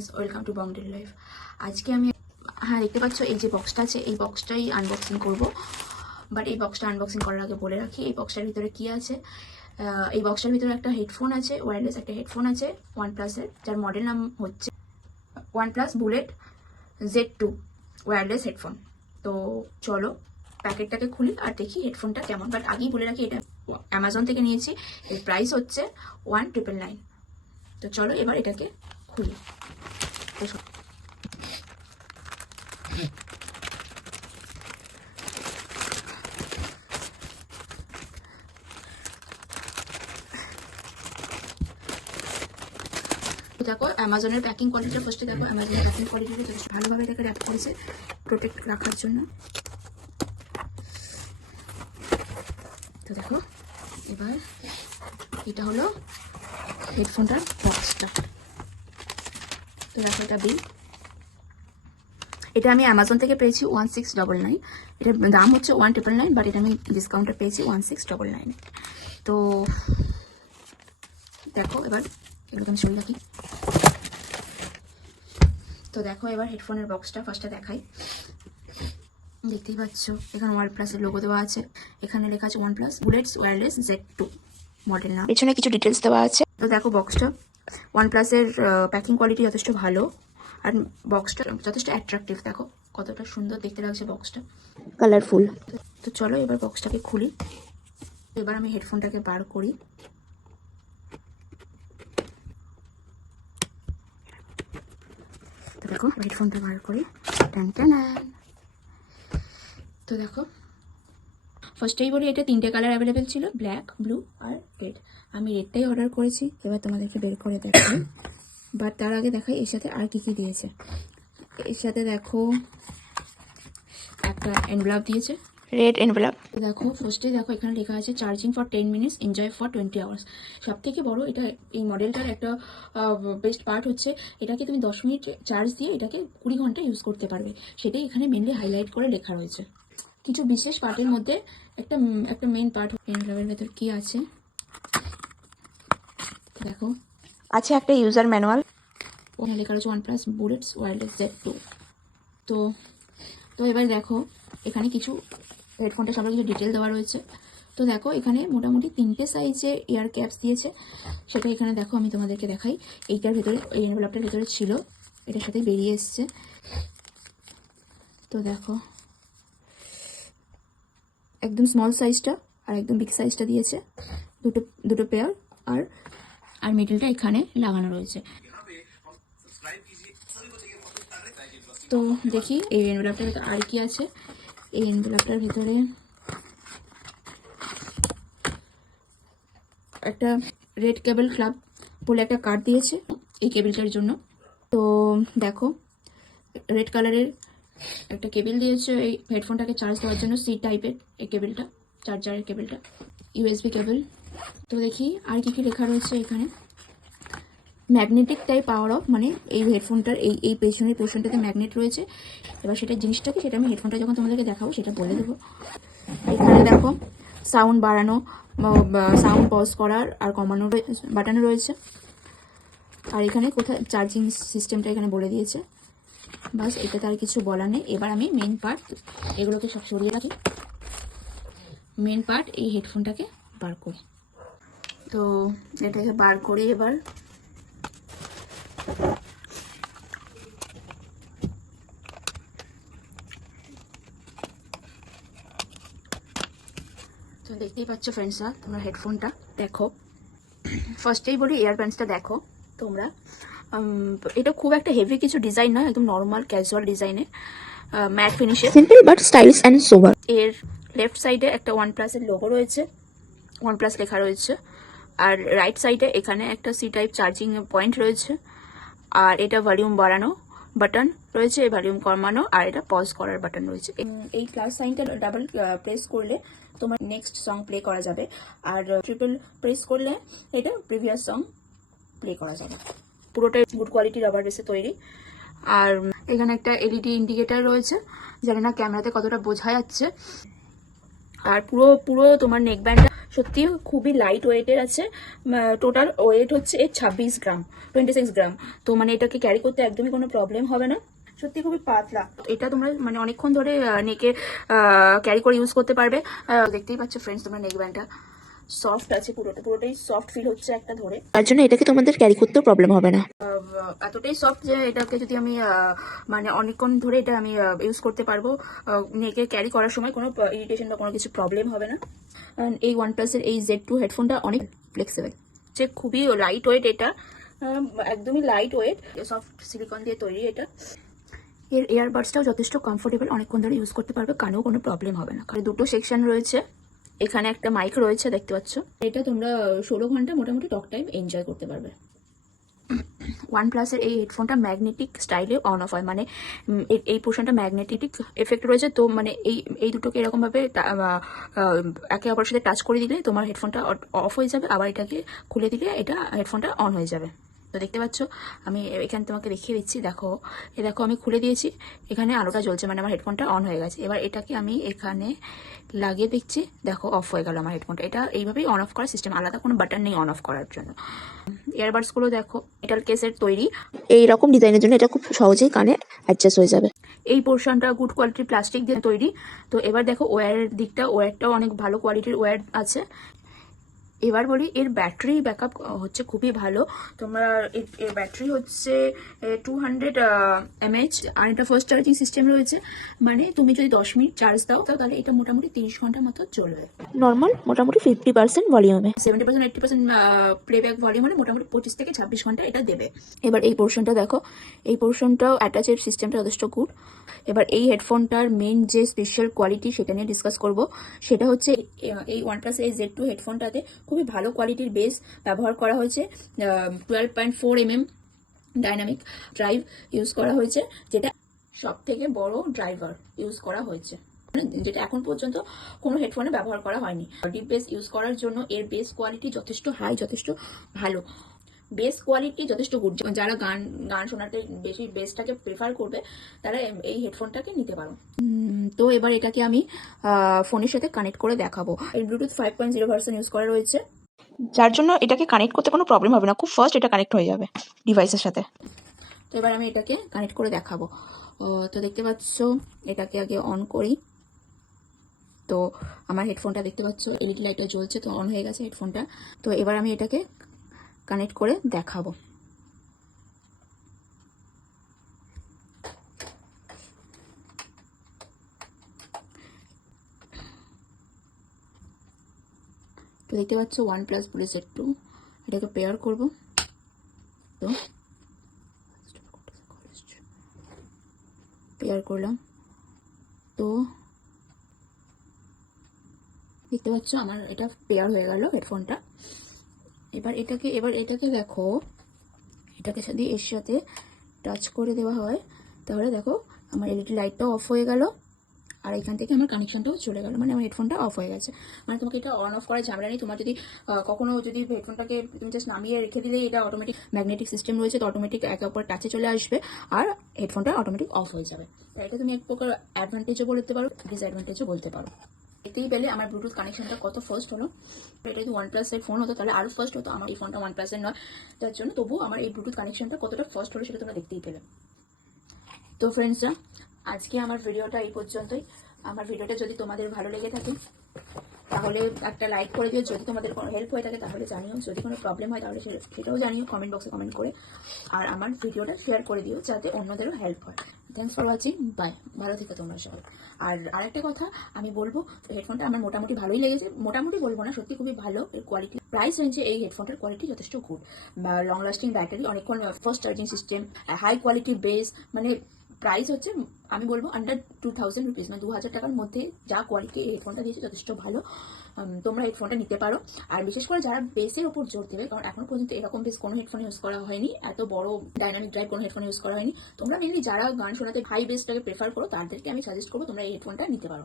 Friends, welcome to boundary life. আজকে আমি দেখতে পাচ্ছ এই যে বক্সটা আছে, এই বক্সটাই আনবক্সিং করব। বাট এই বক্সটা আনবক্সিং করার আগে বলে রাখি এই বক্সটার ভিতরে কি আছে। এই বক্সটার ভিতরে একটা হেডফোন আছে, ওয়্যারলেস একটা হেডফোন আছে OnePlus-এর, যার মডেল নাম হচ্ছে OnePlus Bullet Z2 wireless headphone. তো চলো প্যাকেটটাকে খুলি আর দেখি হেডফোনটা কেমন। বাট আগেই বলে রাখি এটা অ্যামাজন থেকে নিয়েছি, এর প্রাইস হচ্ছে 1999। তো চলো এবার এটাকে খুলি। দেখো অ্যামাজনের প্যাকিং কোয়ালিটিটা ফার্স্টে দেখো। অ্যামাজনের প্যাকিং কোয়ালিটিটা যথেষ্ট ভালোভাবে এটাকে র্যাপ করেছে প্রোটেক্ট রাখার জন্য। তো দেখো এবার এটা হলো হেডফোনটার বক্সটা। তো দেখো এটা বিল, এটা আমি অ্যামাজন থেকে পেয়েছি 1699। এটার দাম হচ্ছে 1999, বাট এটা আমি ডিসকাউন্টে পেয়েছি 1699। তো দেখো এবার এগুলো আমি শুনে রাখি। তো দেখো এবার হেডফোনের বক্সটা ফার্স্টে দেখাই। দেখতেই পাচ্ছ এখানে OnePlus-এর লোগো দেওয়া আছে, এখানে লেখা আছে OnePlus Bullet wireless Z2 model নাম, পেছনে কিছু ডিটেলস দেওয়া আছে। তো দেখো বক্সটা, OnePlus-এর প্যাকিং কোয়ালিটি যথেষ্ট ভালো, আর বক্সটা যথেষ্ট অ্যাট্রাকটিভ। দেখো কতটা সুন্দর দেখতে লাগছে বক্সটা, কালারফুল। তো চলো এবার বক্সটাকে খুলি। এবার আমি হেডফোনটাকে বার করি। তো দেখো হেডফোনটা বার করি, টান টান। তো দেখো ফার্স্টেই বলি এটা 3টে কালার অ্যাভেলেবেল ছিল, ব্ল্যাক, ব্লু আর রেড। আমি রেডটাই অর্ডার করেছি, এবার তোমাদেরকে বের করে দেখাই। বাট তার আগে দেখাই এর সাথে আর কি কি দিয়েছে। এর সাথে দেখো একটা এনভেলপ দিয়েছে, রেড এনভেলপ। দেখো ফার্স্টে দেখো এখানে লেখা আছে charging for 10 minutes, enjoy for 20 hours. সব থেকে বড় এটা এই মডেলটার একটা বেস্ট পার্ট হচ্ছে এটাকে তুমি 10 মিনিট চার্জ দিয়ে এটাকে 20 ঘন্টা ইউজ করতে পারবে, সেটাই এখানে মেনলি হাইলাইট করে লেখা রয়েছে। কিছু বিশেষ পার্টের মধ্যে একটা একটা মেন পার্ট এনভেলপের ভেতর কি আছে দেখো, আছে একটা ইউজার ম্যানুয়াল, ওখানে লেখা রয়েছে OnePlus Bullet ওয়্যারলেস Z2। তো তো এবার দেখো এখানে কিছু হেডফোনটা সবার কিছু ডিটেল দেওয়া রয়েছে। তো দেখো এখানে মোটামুটি 3টে সাইজের ইয়ার ক্যাপস দিয়েছে, সেটা এখানে দেখো আমি তোমাদেরকে দেখাই। এইটার ভেতরে এই এনভেলপটার ভেতরে ছিল, এটার সাথে বেরিয়ে এসছে। তো দেখো একদম স্মল সাইজটা আর একদম বিগ সাইজটা দিয়েছে, দুটো পেয়ার। আর আর মিডলটা এখানে লাগানো রয়েছে। তো দেখি এই এনভেলপটার ভেতরে আর কি আছে। এই এনভেলপটার ভেতরে একটা রেড কেবল ক্লাব বলে একটা কার্ড দিয়েছে এই কেবিলটার জন্য। তো দেখো রেড কালারের একটা কেবিল দিয়েছে এই হেডফোনটাকে চার্জ দেওয়ার জন্য, সি টাইপের এই কেবিলটা, চার্জারের কেবিলটা, USB কেবল। তো দেখি আর কি কি লেখা রয়েছে এখানে। ম্যাগনেটিক টাইপ পাওয়ার অফ, মানে এই হেডফোনটার এই পেছনের পোর্শনটাতে ম্যাগনেট রয়েছে। এবার সেটা জিনিসটাকে সেটা আমি হেডফোনটা যখন তোমাদেরকে দেখাবো সেটা বলে দেবো। এখানে দেখো সাউন্ড বাড়ানো, সাউন্ড পজ করার আর কমানোর বাটনও রয়েছে। আর এখানে কোথায় চার্জিং সিস্টেমটা এখানে বলে দিয়েছে। বাস এটাতে আর কিছু বলার নেই। এবার আমি মেন পার্ট, এগুলোকে সব সরিয়ে রাখি, মেন পার্ট এই হেডফোনটাকে বার করি। তো এটাকে বার করে এবার তো দেখতেই পাচ্ছ ফ্রেন্ডসরা তোমরা হেডফোনটা দেখো। ফার্স্টেই বলি ইয়ারব্যান্ডসটা দেখো তোমরা। এটা খুব একটা হেভি কিছু ডিজাইন নয়, একদম নর্মাল ক্যাজুয়াল ডিজাইনে, ম্যাট ফিনিশে, simple but stylish and sober. এর লেফট সাইডে একটা OnePlus-এর লোগো রয়েছে, OnePlus লেখা রয়েছে। আর রাইট সাইডে এখানে একটা সি টাইপ চার্জিং পয়েন্ট রয়েছে। আর এটা ভলিউম বাড়ানো বাটন রয়েছে, ভলিউম কমানো, আর এটা পজ করার বাটন রয়েছে। এই প্লাস সাইনটা ডাবল প্রেস করলে তোমার নেক্সট সং প্লে করা যাবে, আর ট্রিপল প্রেস করলে এটা প্রিভিয়াস সং প্লে করা যাবে। পুরোটাই গুড কোয়ালিটি রাবার বেসে তৈরি। আর এখানে একটা LED ইন্ডিকেটার রয়েছে, জানি না ক্যামেরাতে কতটা বোঝা যাচ্ছে। আর পুরো তোমার নেক ব্যান্ডটা সত্যি খুবই লাইট ওয়েটের আছে। টোটাল ওয়েট হচ্ছে এর 26 গ্রাম, 26 গ্রাম। তো মানে এটাকে ক্যারি করতে একদমই কোনো প্রবলেম হবে না। সত্যি খুবই পাতলা। এটা তোমরা মানে অনেকক্ষণ ধরে নেকে ক্যারি করে ইউজ করতে পারবে। দেখতেই পাচ্ছ ফ্রেন্ডস তোমরা নেক ব্যান্ডটা সফট আছে, পুরোটাই সফট ফিল হচ্ছে একটা ধরে, তার জন্য এটাকে তোমাদের ক্যারি করতেও প্রবলেম হবে না। এতটাই সফট যে এটাকে যদি আমি মানে অনেকক্ষণ ধরে এটা আমি ইউজ করতে পারবো, নেকে ক্যারি করার সময় কোনো ইরিটেশন বা কোনো কিছু প্রবলেম হবে না। এই OnePlus-এর এই Z2 হেডফোনটা অনেক ফ্লেক্সিবল, যে খুবই লাইট ওয়েট। এটা একদমই লাইট ওয়েট, সফট সিলিকন দিয়ে তৈরি। এটা এর এয়ারবাডসটাও যথেষ্ট কমফোর্টেবল, অনেকক্ষণ ধরে ইউজ করতে পারবে, কানেও কোনো প্রবলেম হবে না। কারণ দুটো সেকশন রয়েছে, এখানে একটা মাইক রয়েছে দেখতে পাচ্ছ। এটা তোমরা 16 ঘন্টা মোটামুটি টক টাইম এনজয় করতে পারবে। OnePlus-এর এই হেডফোনটা ম্যাগনেটিক স্টাইলে অন অফ হয়, মানে এই পোর্শনটা ম্যাগনেটিক এফেক্ট রয়েছে। তো মানে এই দুটোকে এরকমভাবে একে অপরের সাথে টাচ করে দিলে তোমার হেডফোনটা অফ হয়ে যাবে, আবার এটাকে খুলে দিলে এটা হেডফোনটা অন হয়ে যাবে। তো দেখতে পাচ্ছ আমি এখানে তোমাকে দেখিয়ে দিচ্ছি, দেখো দেখো আমি খুলে দিয়েছি, এখানে আলোটা জ্বলছে, মানে আমার হেডফোনটা অন হয়ে গেছে। এবার এটাকে আমি এখানে লাগিয়ে দেখছি, দেখো অফ হয়ে গেল আমার হেডফোনটা। এটা এইভাবেই অন অফ করার সিস্টেম, আলাদা কোনো বাটন নেই অন অফ করার জন্য। ইয়ারবাডসগুলো দেখো মেটাল কেসের তৈরি, এই রকম ডিজাইনের জন্য এটা খুব সহজেই কানে অ্যাডজাস্ট হয়ে যাবে। এই পোর্শনটা গুড কোয়ালিটির প্লাস্টিক দিয়ে তৈরি। তো এবার দেখো ওয়্যারের দিকটা, ওয়্যারটাও অনেক ভালো কোয়ালিটির ওয়্যার আছে। এবার বলি এর ব্যাটারি ব্যাকআপ হচ্ছে খুবই ভালো। তোমরা এর ব্যাটারি হচ্ছে 200 mAh, আর এটা ফার্স্ট চার্জিং সিস্টেম রয়েছে, মানে তুমি যদি 10 মিনিট চার্জ দাও তাহলে এটা মোটামুটি 30 ঘন্টার মতো চলবে। নর্মাল মোটামুটি 50% ভলিউমে। 70% 80% প্লেব্যাক ভলিউম, মানে মোটামুটি 25 থেকে 26 ঘন্টা এটা দেবে। এবার এই পোর্শনটা দেখো, এই পোর্শনটাও অ্যাটাচের সিস্টেমটা যথেষ্ট গুড। এবার এই হেডফোনটার মেন যে স্পেশাল কোয়ালিটি সেটা নিয়ে ডিসকাস করব। সেটা হচ্ছে এই OnePlus-এর এই Z2 হেডফোনটাতে খুবই ভালো কোয়ালিটির বেস ব্যবহার করা হয়েছে। 12.4 mm ডাইনামিক ড্রাইভ ইউজ করা হয়েছে, যেটা সব থেকে বড় ড্রাইভার ইউজ করা হয়েছে, যেটা এখন পর্যন্ত কোনো হেডফোনে ব্যবহার করা হয়নি। ডিপ বেস ইউজ করার জন্য এর বেস কোয়ালিটি যথেষ্ট হাই, যথেষ্ট ভালো, বেস কোয়ালিটি যথেষ্ট গুড। যারা গান শোনাতে বেশি বেসটাকে প্রেফার করবে তারা এই হেডফোনটাকে নিতে পারো। তো এবার এটাকে আমি ফোনের সাথে কানেক্ট করে দেখাবো। এই ব্লুটুথ 5.0 ভার্সন ইউজ করা রয়েছে, যার জন্য এটাকে কানেক্ট করতে কোনো প্রবলেম হবে না, খুব ফাস্ট এটা কানেক্ট হয়ে যাবে ডিভাইসের সাথে। তো এবার আমি এটাকে কানেক্ট করে দেখাবো। তো দেখতে পাচ্ছ এটাকে আগে অন করি। তো আমার হেডফোনটা দেখতে পাচ্ছ এলইডি লাইটটা জ্বলছে, তো অন হয়ে গেছে হেডফোনটা। তো এবার আমি এটাকে কানেক্ট করে দেখাবো। তো দেখতে পাচ্ছ OnePlus Z2, এটাকে পেয়ার করব। তো পেয়ার করলাম, তো দেখতে পাচ্ছ আমার এটা পেয়ার হয়ে গেল হেডফোনটা। এবার এটাকে দেখো, এটাকে যদি এর সাথে টাচ করে দেওয়া হয় তাহলে দেখো আমার এলইডি লাইটটাও অফ হয়ে গেল, আর এখান থেকে আমার কানেকশনটাও চলে গেল, মানে আমার হেডফোনটা অফ হয়ে গেছে। মানে তোমাকে এটা অন অফ করার ঝামেলা নেই। তোমার যদি কখনো যদি হেডফোনটাকে তুমি জাস্ট নামিয়ে রেখে দিলে, এটা অটোমেটিক ম্যাগনেটিক সিস্টেম রয়েছে, তো অটোমেটিক একে অপর টাচে চলে আসবে আর হেডফোনটা অটোমেটিক অফ হয়ে যাবে। এটা তুমি এক প্রকার অ্যাডভান্টেজও বলতে পারো, ডিসঅ্যাডভান্টেজও বলতে পারো। দেখতেই পেলে আমার ব্লুটুথ কানেকশনটা কত ফার্স্ট হলো। এটা যদি OnePlus-এর ফোন হতো তাহলে আরও ফার্স্ট হতো, আমার এই ফোনটা OnePlus-এর নয়, তার জন্য তবুও আমার এই ব্লুটুথ কানেকশনটা কতটা ফার্স্ট হলো সেটা তোমরা দেখতেই পেলে। তো ফ্রেন্ডসরা, আজকে আমার ভিডিওটা এই পর্যন্তই। আমার ভিডিওটা যদি তোমাদের ভালো লেগে থাকে তাহলে একটা লাইক করে দিও, যদি তোমাদের কোনো হেল্প হয়ে থাকে তাহলে জানিও, যদি কোনো প্রবলেম হয় তাহলে সেটাও জানিও কমেন্ট বক্সে কমেন্ট করে, আর আমার ভিডিওটা শেয়ার করে দিও যাতে অন্যদেরও হেল্প হয়। থ্যাংকস ফর ওয়াচিং, বাই, ভালো থেকো তোমরা সবাই। আর আরেকটা কথা আমি বলবো, হেডফোনটা আমার মোটামুটি ভালোই লেগেছে, মোটামুটি বলবো না, সত্যি খুবই ভালো এর কোয়ালিটি। প্রাইস রেঞ্জে এই হেডফোনটার কোয়ালিটি যথেষ্ট গুড, লং লাস্টিং ব্যাটারি, অনেকক্ষণ fast charging system, high quality bass, মানে প্রাইস হচ্ছে আমি বলবো আন্ডার 2000 রুপিস, মানে 2000 টাকার মধ্যে যা কোয়ালিটি এই হেডফোনটা দিয়েছে যথেষ্ট ভালো। তোমরা হেডফোনটা নিতে পারো। আর বিশেষ করে যারা বেসের ওপর জোর দেবে, কারণ এখনো পর্যন্ত এরকম বেস কোনো হেডফোন ইউজ করা হয়নি, এত বড় ডাইনামিক ড্রাইভ কোনো হেডফোন ইউজ করা হয়নি। তোমরা মেনলি যারা গান শোনাতে হাই বেসটাকে প্রেফার করো তাদেরকে আমি সাজেস্ট করবো তোমরা এই হেডফোনটা নিতে পারো।